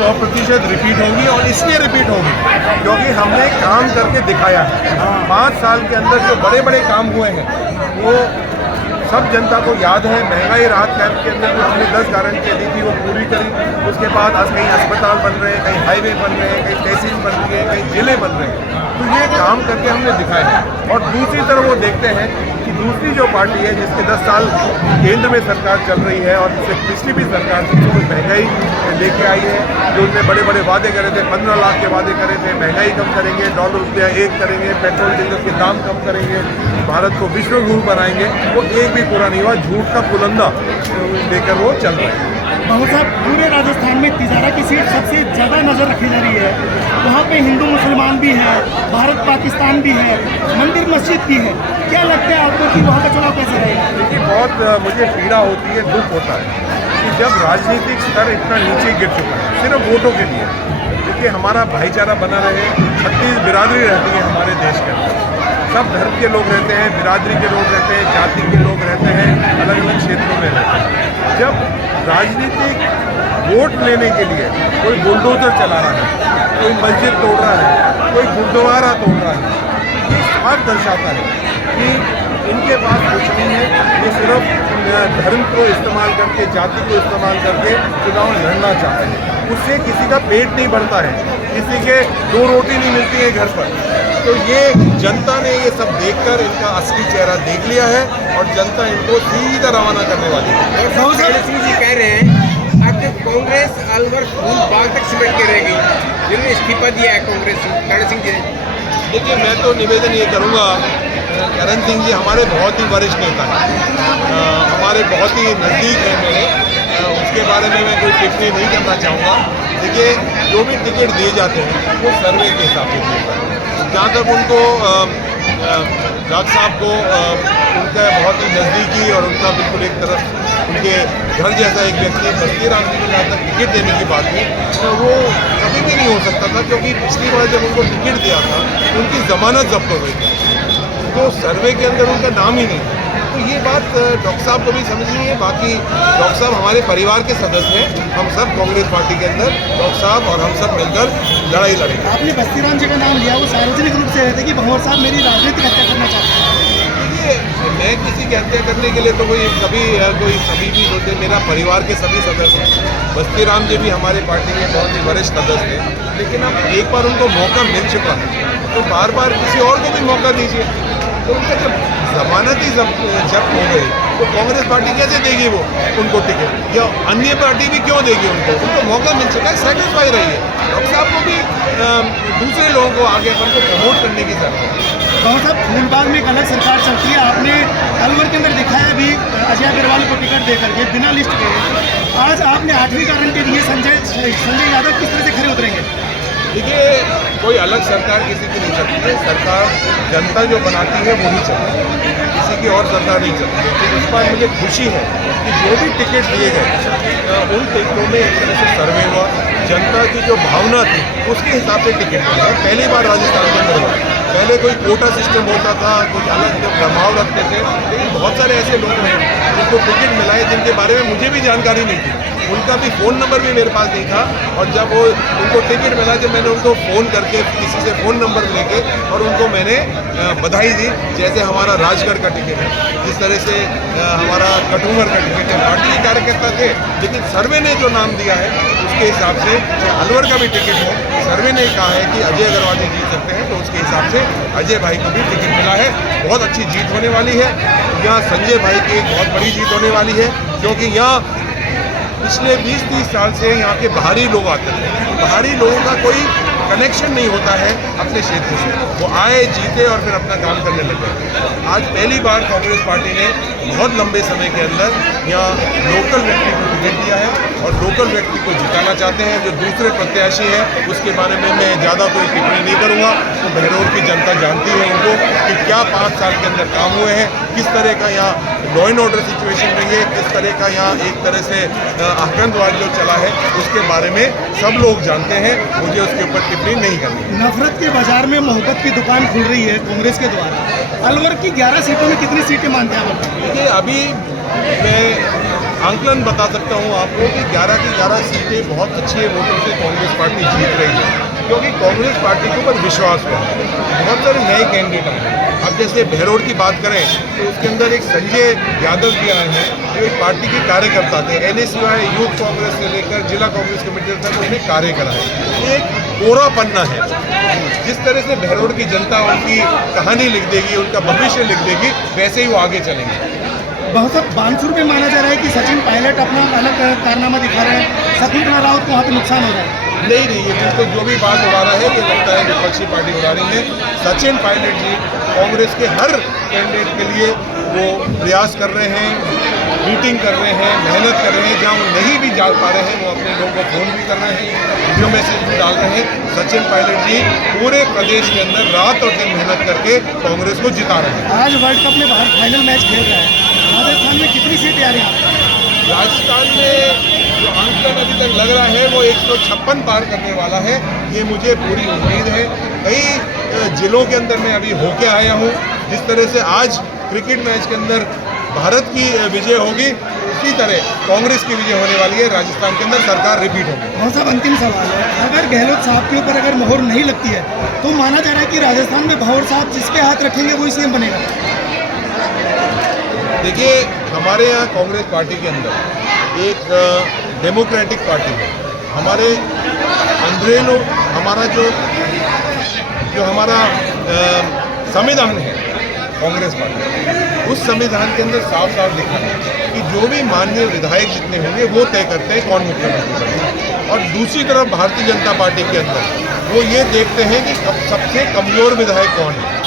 100% repeat होगी। और इसलिए रिपीट होगी क्योंकि हमने काम करके दिखाया है। 5 साल के अंदर जो बड़े बड़े काम हुए हैं वो सब जनता को याद है। महंगाई राहत कैंप के अंदर जो हमने 10 गारंटियाँ दी थी वो पूरी करी। उसके बाद आज कहीं अस्पताल बन रहे हैं, कहीं हाईवे बन रहे हैं, कहीं तहसील बन रही है, कहीं जिले बन रहे हैं। तो ये काम करके हमने दिखाया है। और दूसरी तरफ वो देखते हैं कि दूसरी जो पार्टी है जिसके 10 साल केंद्र में सरकार चल रही है और जिससे पिछली भी सरकार थी जो महंगाई लेके आई है, जो उनने बड़े बड़े वादे करे थे, 15 लाख के वादे करे थे, महंगाई कम करेंगे, $1 करेंगे, पेट्रोल डीजल के दाम कम करेंगे, भारत को विश्व गुरु बनाएंगे, वो एक भी पूरा नहीं हुआ। झूठ का पुलंदा लेकर वो चल रहे हैं। बाबू साहब, पूरे राजस्थान में तिजारा की सीट सबसे ज़्यादा नज़र रखी जा रही है। वहाँ पे हिंदू मुसलमान भी है, भारत पाकिस्तान भी है, मंदिर मस्जिद भी है। क्या लगता है आपको कि वहाँ का चुनाव कैसे रहेगा? देखिए, बहुत मुझे पीड़ा होती है, दुख होता है कि जब राजनीतिक स्तर इतना नीचे गिर चुका है सिर्फ वोटों के लिए। देखिए, हमारा भाईचारा बना रहे, 36 बिरादरी रहती है हमारे देश के अंदर, सब धर्म के लोग रहते हैं, बिरादरी के लोग रहते हैं, जाति के लोग रहते हैं, अलग अलग क्षेत्रों में रहते हैं। जब राजनीतिक वोट लेने के लिए कोई बुलडोजर चला रहा है, कोई मस्जिद तोड़ रहा है, कोई गुरुद्वारा तोड़ रहा है, ये साफ दर्शाता है कि इनके पास कुछ नहीं है। ये सिर्फ धर्म को इस्तेमाल करके, जाति को इस्तेमाल करके चुनाव लड़ना चाहते हैं। उससे किसी का पेट नहीं भरता है, किसी के 2 रोटी नहीं मिलती है घर पर। तो ये जनता ने ये सब देखकर इनका असली चेहरा देख लिया है और जनता इनको सीधा रवाना करने वाली है। सिंह जी कह रहे हैं अब जब कांग्रेस अलवर फूल बाग तक सिमट के रह गई, जिन्होंने इस्तीफा दिया है कांग्रेस करण सिंह जी ने। देखिए, मैं तो निवेदन ये करूँगा, करण सिंह जी हमारे बहुत ही वरिष्ठ नेता हैं, हमारे बहुत ही नज़दीक हैं मेरे, उसके बारे में मैं कोई टिप्पणी नहीं करना चाहूँगा। देखिए, जो भी टिकट दिए जाते हैं वो सर्वे के हिसाब से दिए जाते हैं। जहाँ तक उनको राज साहब को उनका बहुत ही नज़दीकी और उनका बिल्कुल एक तरफ उनके घर जैसा एक व्यक्ति बस्ती राम जी को जहाँ तक टिकट देने की बात है तो वो कभी भी नहीं हो सकता था, क्योंकि पिछली बार जब उनको टिकट दिया था उनकी ज़मानत जब्त हो गई थी, तो सर्वे के अंदर उनका नाम ही नहीं। तो ये बात डॉक्टर साहब को भी समझनी है। बाकी डॉक्टर साहब हमारे परिवार के सदस्य हैं, हम सब कांग्रेस पार्टी के अंदर डॉक्टर साहब और हम सब मिलकर लड़ाई लड़ेंगे। आपने बस्ती राम जी का नाम लिया, वो सार्वजनिक रूप से रहते कि भंवर साहब मेरी राजनीतिक हत्या करना चाहते हैं। देखिए, मैं किसी की हत्या करने के लिए तो कोई सभी भी होते, मेरा परिवार के सभी सदस्य हैं। बस्ती राम जी भी हमारे पार्टी के बहुत ही वरिष्ठ सदस्य हैं, लेकिन अब एक बार उनको मौका मिल चुका है तो बार बार किसी और को भी मौका दीजिए। तो उनका जब जमानत ही जब्त हो गई तो कांग्रेस पार्टी कैसे देगी वो उनको टिकट, या अन्य पार्टी भी क्यों देगी उनको मौका मिल चुका है, सेटिस्फाई रहिए। डॉक्टर साहब को भी दूसरे लोगों को आगे अपन को प्रमोट करने की जरूरत है। बाबू साहब, फूलबाग में एक अलग सरकार चलती है, आपने अलवर के अंदर दिखाया अभी अजय अग्रवाल को टिकट दे करके बिना लिस्ट के। आज आपने 8वीं गारंटी दी है, संजय यादव किस तरह से खड़े उतरेंगे? देखिए, कोई अलग सरकार किसी की नहीं चलती है, सरकार जनता जो बनाती है वही चलती है, किसी की और सरकार नहीं चलती है। तो इस बार मुझे खुशी है कि जो भी टिकट दिए गए उन टिकटों में एक तरह से सर्वे हुआ, जनता की जो भावना थी उसके हिसाब से टिकट मिला है। पहली बार राजस्थान के अंदर हुआ, पहले कोई कोटा सिस्टम होता था, कुछ अलग जो प्रभाव रखते थे, लेकिन बहुत सारे ऐसे लोग हैं जिनको टिकट मिला है जिनके बारे में मुझे भी जानकारी नहीं थी, उनका भी फ़ोन नंबर भी मेरे पास नहीं था। और जब वो उनको टिकट मिला, जब मैंने उनको फ़ोन करके किसी से फ़ोन नंबर लेके और उनको मैंने बधाई दी, जैसे हमारा राजगढ़ का टिकट है, जिस तरह से हमारा कटूमर का टिकट है, पार्टी के कार्यकर्ता थे, लेकिन सर्वे ने जो नाम दिया है उसके हिसाब से अलवर का भी टिकट हो, सर्वे ने कहा है कि अजय अग्रवाल जी जीत सकते हैं, तो उसके हिसाब से अजय भाई को भी टिकट मिला है। बहुत अच्छी जीत होने वाली है यहाँ, संजय भाई की एक बहुत बड़ी जीत होने वाली है, क्योंकि यहाँ पिछले 20-30 साल से यहाँ के बाहरी लोग आते थे, बाहरी लोगों का कोई कनेक्शन नहीं होता है अपने क्षेत्र से, वो आए जीते और फिर अपना काम करने लगे। आज पहली बार कांग्रेस पार्टी ने बहुत लंबे समय के अंदर यहाँ लोकल व्यक्ति को टिकट दिया है और लोकल व्यक्ति को जिताना चाहते हैं। जो दूसरे प्रत्याशी हैं उसके बारे में मैं ज़्यादा कोई टिप्पणी नहीं करूँगा, तो बहरौल की जनता जानती है उनको कि क्या 5 साल के अंदर काम हुए हैं, किस तरह का यहाँ लॉ एंड ऑर्डर सिचुएशन रही है, किस तरह का यहाँ एक तरह से आतंकवाद जो चला है उसके बारे में सब लोग जानते हैं। मुझे उसके ऊपर टिप्पणी नहीं करनी। नफरत के बाजार में मोहब्बत की दुकान खुल रही है कांग्रेस के द्वारा। अलवर की 11 सीटों में कितनी सीटें मानते हैं आप? देखिए, अभी मैं आंकलन बता सकता हूँ आपको कि 11 की 11 सीटें बहुत अच्छे वोटों से कांग्रेस पार्टी जीत रही है, क्योंकि कांग्रेस पार्टी के ऊपर विश्वास हुआ। बहुत सारे नए कैंडिडेट आए। अब जैसे बहरोड की बात करें तो उसके अंदर एक संजय यादव भी आए हैं, जो एक पार्टी के कार्यकर्ता थे। NSUI यूथ कांग्रेस से लेकर जिला कांग्रेस कमेटी तक उन्हें कार्य करा है। एक कोरा पन्ना है। जिस तरह से बहरोड की जनता उनकी कहानी लिख देगी, उनका भविष्य लिख देगी, वैसे ही वो आगे चलेंगे। बहुत सब बानसूर में माना जा रहा है कि सचिन पायलट अपना अलग कारनामा दिखा रहे हैं, शकुंतला राउत को वहाँ पे नुकसान हो रहा है। नहीं, ये बिल्कुल जो भी बात उड़ा रहा है, ये लगता है विपक्षी पार्टी उड़ा रही है। सचिन पायलट जी कांग्रेस के हर कैंडिडेट के लिए वो प्रयास कर रहे हैं, मीटिंग कर रहे हैं, मेहनत कर रहे हैं। जहाँ वो नहीं भी जा पा रहे हैं, वो अपने लोगों को फ़ोन भी कर रहे हैं, वीडियो मैसेज भी डाल रहे हैं। सचिन पायलट जी पूरे प्रदेश के अंदर रात और दिन मेहनत करके कांग्रेस को जिता रहे हैं। आज वर्ल्ड कप में बाहर फाइनल मैच खेल रहा है, राजस्थान में कितनी सीटें आ रही हैं? राजस्थान में जो आंकलन अभी तक लग रहा है वो 156 पार करने वाला है, ये मुझे पूरी उम्मीद है। कई जिलों के अंदर मैं अभी होके आया हूँ। जिस तरह से आज क्रिकेट मैच के अंदर भारत की विजय होगी, उसी तरह कांग्रेस की विजय होने वाली है। राजस्थान के अंदर सरकार रिपीट होगी। बहुत साहब अंतिम सवाल है, अगर गहलोत साहब के ऊपर अगर मोहर नहीं लगती है तो माना जा रहा है कि राजस्थान में भंवर साहब जिस पे हाथ रखेंगे वही सीएम बनेगा। देखिए, हमारे यहाँ कांग्रेस पार्टी के अंदर एक डेमोक्रेटिक पार्टी है। हमारे अंदरूनी हमारा जो हमारा संविधान है कांग्रेस पार्टी, उस संविधान के अंदर साफ साफ लिखा है कि जो भी माननीय विधायक जितने होंगे वो तय करते हैं कौन मुख्यमंत्री बनेगा। और दूसरी तरफ भारतीय जनता पार्टी के अंदर वो ये देखते हैं कि सबसे कमज़ोर विधायक कौन है।